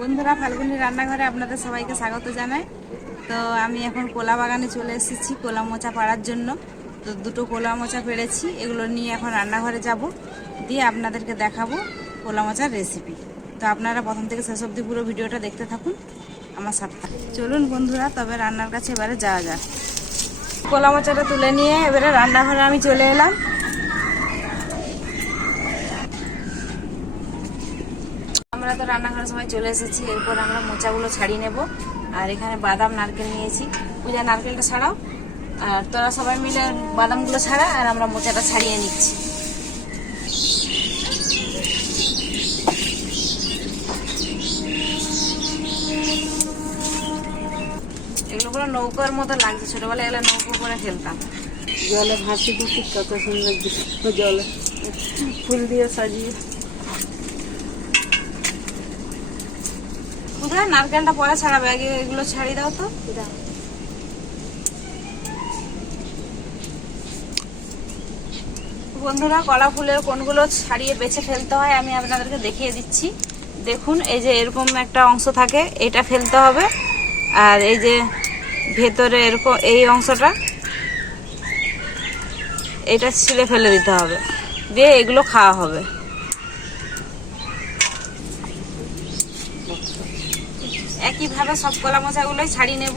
বন্ধুরা, ফাল্গুনি রান্নাঘরে আপনাদের সবাইকে স্বাগত জানাই। তো আমি এখন কোলা বাগানে চলে এসেছি কোলা মোচা পাড়ার জন্য। তো দুটো কোলা মোচা পেড়েছি, এগুলো নিয়ে এখন রান্নাঘরে যাব, দিয়ে আপনাদেরকে দেখাবো কোলা মোচার রেসিপি। তো আপনারা প্রথম থেকে শেষ অবধি পুরো ভিডিওটা দেখতে থাকুন আমার সাথে। চলুন বন্ধুরা, তবে রান্নার কাছে এবারে যাওয়া যাক। কোলা মোচাটা তুলে নিয়ে এবারে রান্নাঘরে আমি চলে এলাম। আমরা তো রান্নাঘরের সময় চলে এসেছি। এরপর আমরা মোচাগুলো ছাড়িয়ে নেব। আর এখানে বাদাম নারকেল নিয়েছি। পূজা নারকেলটা ছাড়াও, আর তোরা সবাই মিলে বাদামগুলো ছাড়া, আর আমরা মোচাটা ছাড়িয়ে নিচ্ছি। এগুলো পুরো নৌকার মতো লাগছে, ছোটবেলায় এগুলো নৌকো করে খেলতাম। জলে ভাসি দিচ্ছি, কত সুন্দর জলে ফুল দিয়ে সাজিয়ে। কোথায় নারকেলটা পরে ছাড়াবে, আগে এগুলো ছাড়িয়ে দাও তো। বন্ধুরা, কলা ফুলের কোনগুলো ছাড়িয়ে বেছে ফেলতে হয় আমি আপনাদেরকে দেখিয়ে দিচ্ছি। দেখুন, এই যে এরকম একটা অংশ থাকে, এটা ফেলতে হবে। আর এই যে ভেতরে এরকম এই অংশটা, এটা ছিলে ফেলে দিতে হবে, দিয়ে এগুলো খাওয়া হবে। একইভাবে সব কলা মোচাগুলোই ছাড়িয়ে নেব।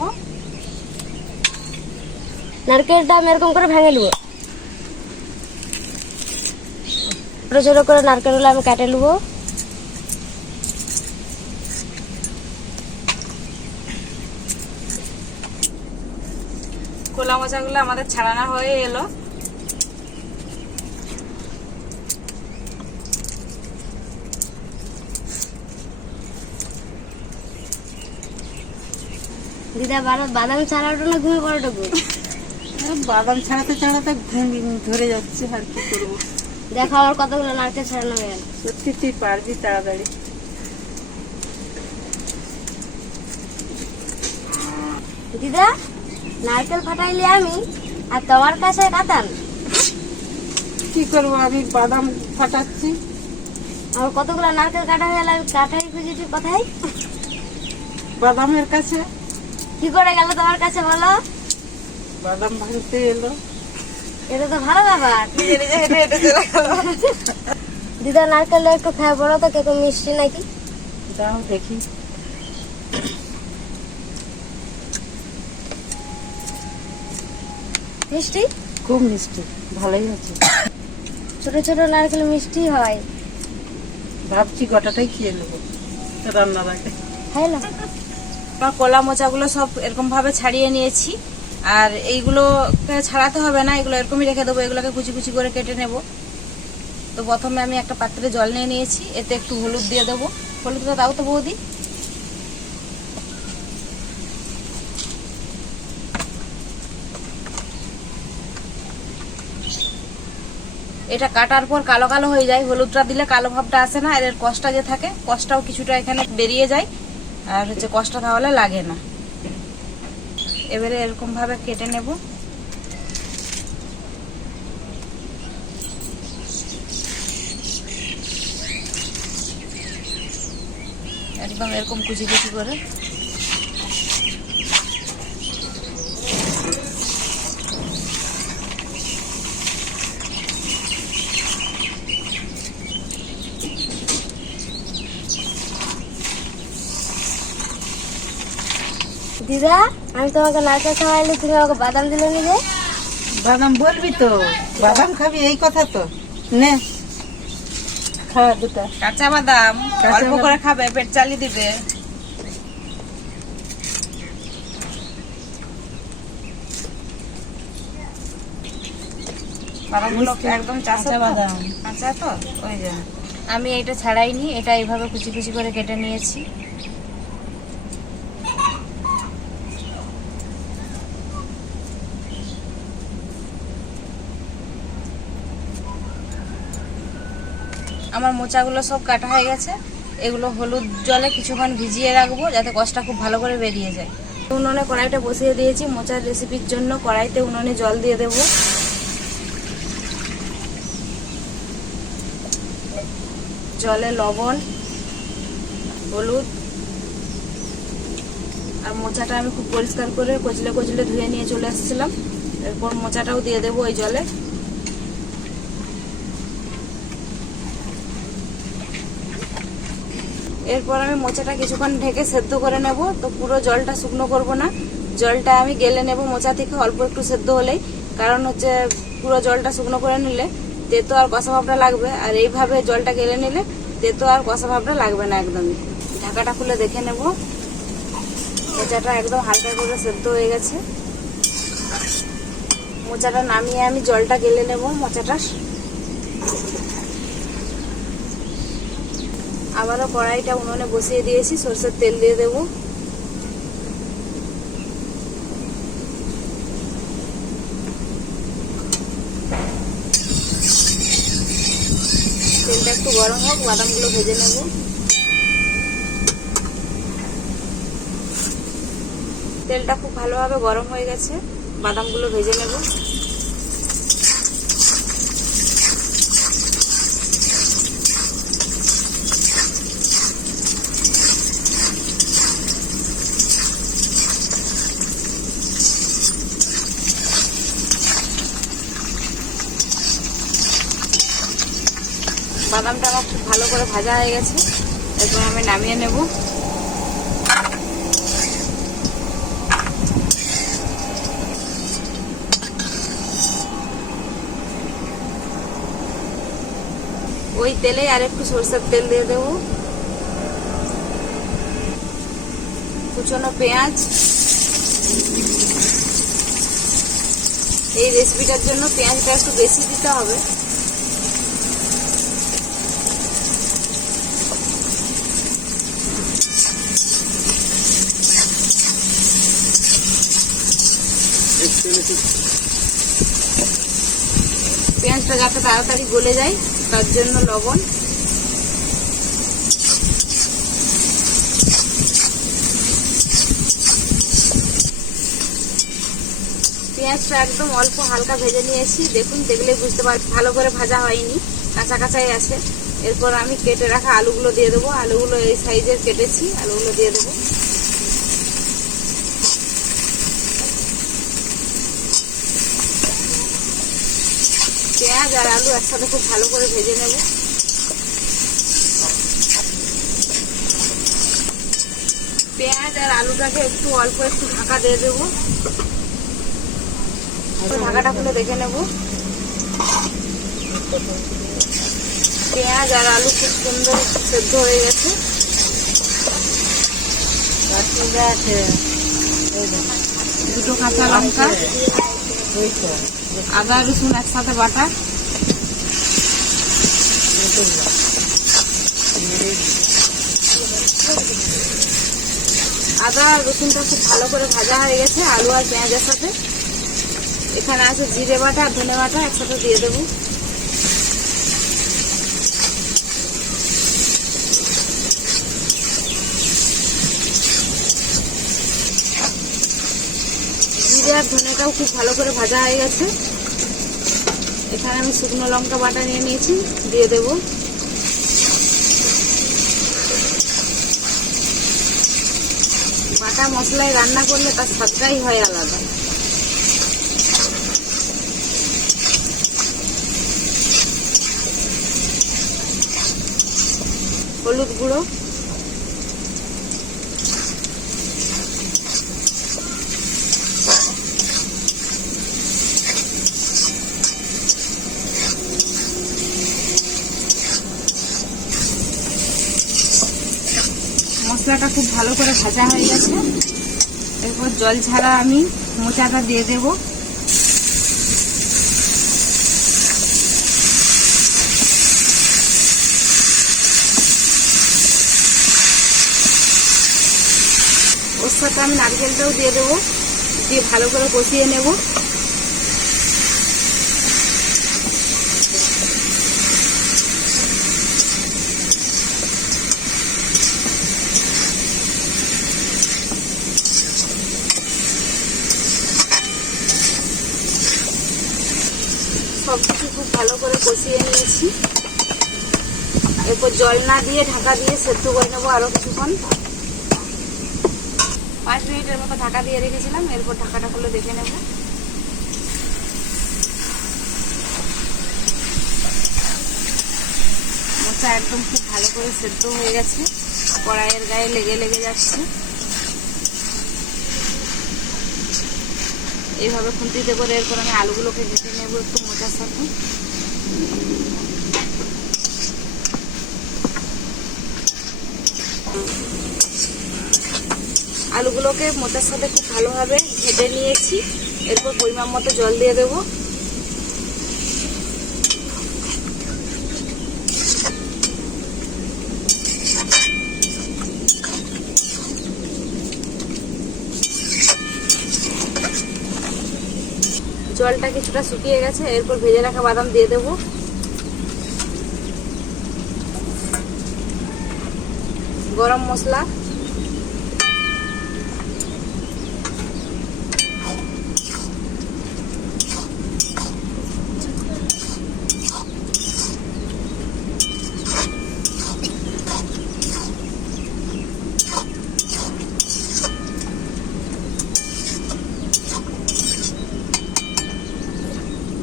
নারকেলটা আমি এরকম করে ভেঙে নেবো, ছোট ছোট করে নারকেলগুলো আমি কেটে নেবো। কোলা মোচাগুলো আমাদের ছাড়ানো হয়ে এলো। দিদা বাদাম ছাড়াটা না ঘুমিয়ে পড়াটা গো। বাদাম ছাড়াতে ছাড়াতে ঘুম ধরে যাচ্ছে, আর কি করবো। দেখো আমার কতগুলো নারকেল ছাড়ানো হয়ে গেল। সত্যি তুই পারবি তাড়াতাড়ি। দিদা, নারকেল ফাটাইলে আমি, আর তোমার কাছে কাটান। কি করবো, আমি বাদাম ফাটাচ্ছি। আমার কতগুলো নারকেল কাটা হয়ে গেল, আমি কাটাই খুঁজেছি কোথায়। বাদামের কাছে। কি করে গেল তোমার কাছে বলো। বাদাম ভাঙতে এলো। এটা তো ভালো ব্যাপার। দিদা, নারকেলটা একটু খেয়ে বলো তো কেমন মিষ্টি নাকি। দাও দেখি। মিষ্টি, খুব মিষ্টি, ভালোই হচ্ছে। ছোট ছোট নারকেল মিষ্টি হয়। ভাবছি গোটাটাই খেয়ে নেবো রান্নার আগে। হ্যালো, আমার কলা মোচাগুলো সব এরকম ভাবে ছাড়িয়ে নিয়েছি। আর এইগুলোকে ছাড়াতে হবে না, এগুলো এরকমই রেখে দেবো। এগুলোকে কুচি কুচি করে কেটে নেব। তো প্রথমে আমি একটা পাত্রে জল নিয়ে নিয়েছি, এতে একটু হলুদ দিয়ে দেবো। হলুদটা দাও তো বৌদি। এটা কাটার পর কালো কালো হয়ে যায়, হলুদটা দিলে কালো ভাবটা আসে না। আর এর কষটা যে থাকে, কষটাও কিছুটা এখানে বেরিয়ে যায়, আর কষটা তাহলে লাগে না। এবারে এরকম ভাবে কেটে নেব। একদম এরকম কুচি কুচি করে। দিদা, আমি তোমাকে নারকেল খাওয়াইলে তুমি আমাকে বাদাম দিলে নি যে। বাদাম বলবি তো, বাদাম খাবি এই কথা তো। নে খা দুটা। কাঁচা বাদাম অল্প করে খাবে, পেট চালিয়ে দিবে। বাদামগুলো একদম কাঁচা বাদাম, কাঁচা তো ওই জন্য। আমি এটা ছাড়াইনি, এটা এইভাবে কুচি কুচি করে কেটে নিয়েছি। আমার মোচাগুলো সব কাটা হয়ে গেছে। এগুলো হলুদ জলে কিছুক্ষণ ভিজিয়ে রাখবো, যাতে কষটা খুব ভালো করে বেরিয়ে যায়। উনুনে কড়াইটা বসিয়ে দিয়েছি মোচার রেসিপির জন্য। কড়াইতে উনুনে জল দিয়ে দেবো। জলে লবণ, হলুদ আর মোচাটা আমি খুব পরিষ্কার করে কচলে কচলে ধুয়ে নিয়ে চলে আসছিলাম। এরপর মোচাটাও দিয়ে দেবো ওই জলে। এরপর আমি মোচাটা কিছুক্ষণ ঢেকে সেদ্ধ করে নেব। তো পুরো জলটা শুকনো করব না, জলটা আমি গেলে নেব মোচা থেকে, অল্প একটু সেদ্ধ হলেই। কারণ হচ্ছে পুরো জলটা শুকনো করে নিলে তেতো আর কষা ভাবটা লাগবে, আর এইভাবে জলটা গেলে নিলে তেতো আর কষা ভাবটা লাগবে না একদমই। ঢাকাটা খুলে দেখে নেব, মোচাটা একদম হালকা করে সেদ্ধ হয়ে গেছে। মোচাটা নামিয়ে আমি জলটা গেলে নেব মোচাটা। আবারও কড়াইটা উনুনে বসিয়ে দিয়েছি, সরষের তেল দিয়ে দেব। তেলটা একটু গরম হোক, বাদামগুলো ভেজে নেব। তেলটা খুব ভালোভাবে গরম হয়ে গেছে, বাদামগুলো ভেজে নেব। বাদামটা আমার খুব ভালো করে ভাজা হয়ে গেছে, এরপর আমি নামিয়ে নেব। ওই তেলে আর একটু সরষের তেল দিয়ে দেব, কুচনো পেঁয়াজ। এই রেসিপিটার জন্য পেঁয়াজটা একটু বেশি দিতে হবে। পেঁয়াজটা যাতে তাড়াতাড়ি গলে যায় তার জন্য লবণ। পেঁয়াজটা একদম অল্প হালকা ভেজে নিয়েছি, দেখুন দেখলে বুঝতে পারছি ভালো করে ভাজা হয়নি, কাঁচা কাঁচাই আছে। এরপর আমি কেটে রাখা আলুগুলো দিয়ে দেবো। আলুগুলো এই সাইজের কেটেছি, আলুগুলো দিয়ে দেবো। পেঁয়াজ আর আলু একসাথে খুব ভালো করে ভেজে নেব। পেঁয়াজ আর আলুটাকে একটু অল্প একটু ঢাকা দিয়ে দেবো। ঢাকাটা খুলে দেখে নেব। পেঁয়াজ আর আলু খুব সুন্দর সেদ্ধ হয়ে গেছে। দুটো কাঁচা লঙ্কা, আদা রসুন একসাথে বাটা, আদা আর রসুনটা খুব ভালো করে ভাজা হয়ে গেছে আলু আর পেঁয়াজের সাথে। এখানে আছে জিরে বাটা আর ধনে বাটা একসাথে দিয়ে দেবো। জিরে আর ধনেটাও খুব ভালো করে ভাজা হয়ে গেছে। এখানে আমি শুকনো লঙ্কা বাটা নিয়ে নিয়েছি, দিয়ে দেব। বাটা মশলায় রান্না করলে তার স্বাদটাই হয় আলাদা। হলুদ গুঁড়ো, মশলাটা খুব ভালো করে ভাজা হয়ে গেছে। এরপর জল ছাড়া আমি মোচাটা দিয়ে দেব। ওর সাথে আমি নারকেলটাও দিয়ে দেবো, দিয়ে ভালো করে কষিয়ে নেব। সবকিছু খুব ভালো করে কষিয়ে নিয়েছি। এরপর জল না দিয়ে ঢাকা দিয়ে সেদ্ধ করে নেবো আরো কিছুক্ষণ। 5 মিনিটের মতো ঢাকা দিয়ে রেখেছিলাম। এরপর ঢাকাটা খুলে দেখে নেব। মোচা একদম খুব ভালো করে সেদ্ধ হয়ে গেছে, কড়াইয়ের গায়ে লেগে লেগে যাচ্ছে। এইভাবে খুন্তিতে করে এরপর আমি আলুগুলোকে ভেজে নেব একটু মোচার সাথে। আলুগুলোকে মোচার সাথে খুব ভালোভাবে ভেজে নিয়েছি। এরপর পরিমাণ মতো জল দিয়ে দেবো। জলটা কিছুটা শুকিয়ে গেছে, এরপর ভেজে রাখা বাদাম দিয়ে দেবো। গরম মশলা,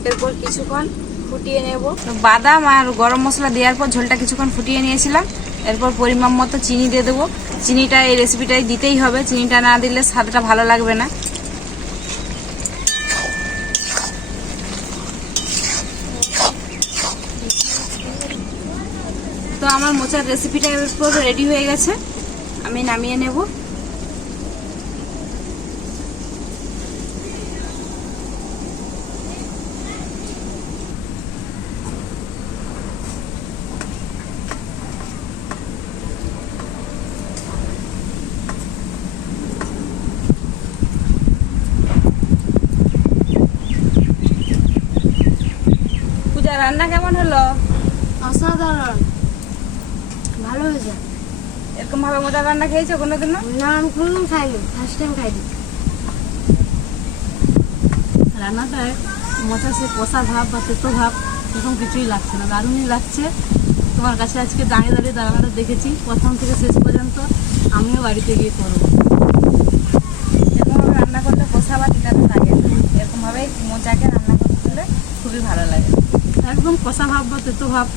এরপর কিছুক্ষণ ফুটিয়ে নেব। বাদাম আর গরম মশলা দেওয়ার পর ঝোলটা কিছুক্ষণ ফুটিয়ে নিয়েছিলাম। এরপর পরিমাণ মতো চিনি দিয়ে দেবো। চিনিটা এই রেসিপিটাই দিতেই হবে, চিনিটা না দিলে স্বাদটা ভালো লাগবে না। তো আমার মোচার রেসিপিটা এরপর রেডি হয়ে গেছে, আমি নামিয়ে নেব। পূজা রান্না কেমন হলো? অসাধারণ, ভালো হয়েছে। এরকম ভাবে মোচার রান্না খেয়েছো কোনোদিনও? না, আমি কোনোদিন খাইনি, ফার্স্ট টাইম খাইনি। রান্নাটায় মোচা সে কষা ভাব বা তেতো ভাব এরকম কিছুই লাগছে না, দারুণই লাগছে। তোমার কাছে আজকে দাঁড়িয়ে দাঁড়িয়ে রান্নাটা দেখেছি প্রথম থেকে শেষ পর্যন্ত, আমিও বাড়িতে গিয়ে করবো। এরকমভাবে রান্না করলে কষা বা তিতাতে লাগে না। এরকমভাবে মোচাকে রান্না করতে খুবই ভালো লাগে। একদম কষা ভাব বা তেতো ভাব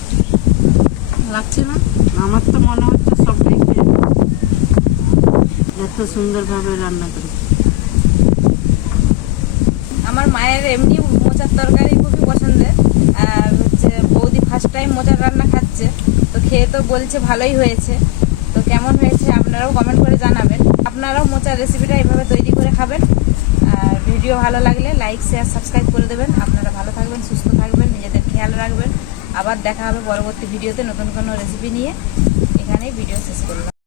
লাগছে না, আমার তো মনে হচ্ছে সবটাই খেয়ে এত সুন্দরভাবে রান্না করে। আমার মায়ের এমনি মোচার তরকারি খুবই পছন্দের, আর হচ্ছে বৌদি ফার্স্ট টাইম মোচার রান্না খাচ্ছে, তো খেয়ে তো বলছে ভালোই হয়েছে। তো কেমন হয়েছে আপনারাও কমেন্ট করে জানাবেন। আপনারাও মোচার রেসিপিটা এইভাবে তৈরি করে খাবেন। আর ভিডিও ভালো লাগলে লাইক, শেয়ার, সাবস্ক্রাইব করে দেবেন। আপনারা ভালো থাকবেন, সুস্থ থাকবেন, নিজেদের খেয়াল রাখবেন। আবার দেখা হবে পরবর্তী ভিডিওতে নতুন কোনো রেসিপি নিয়ে। এখানেই ভিডিও শেষ করলাম।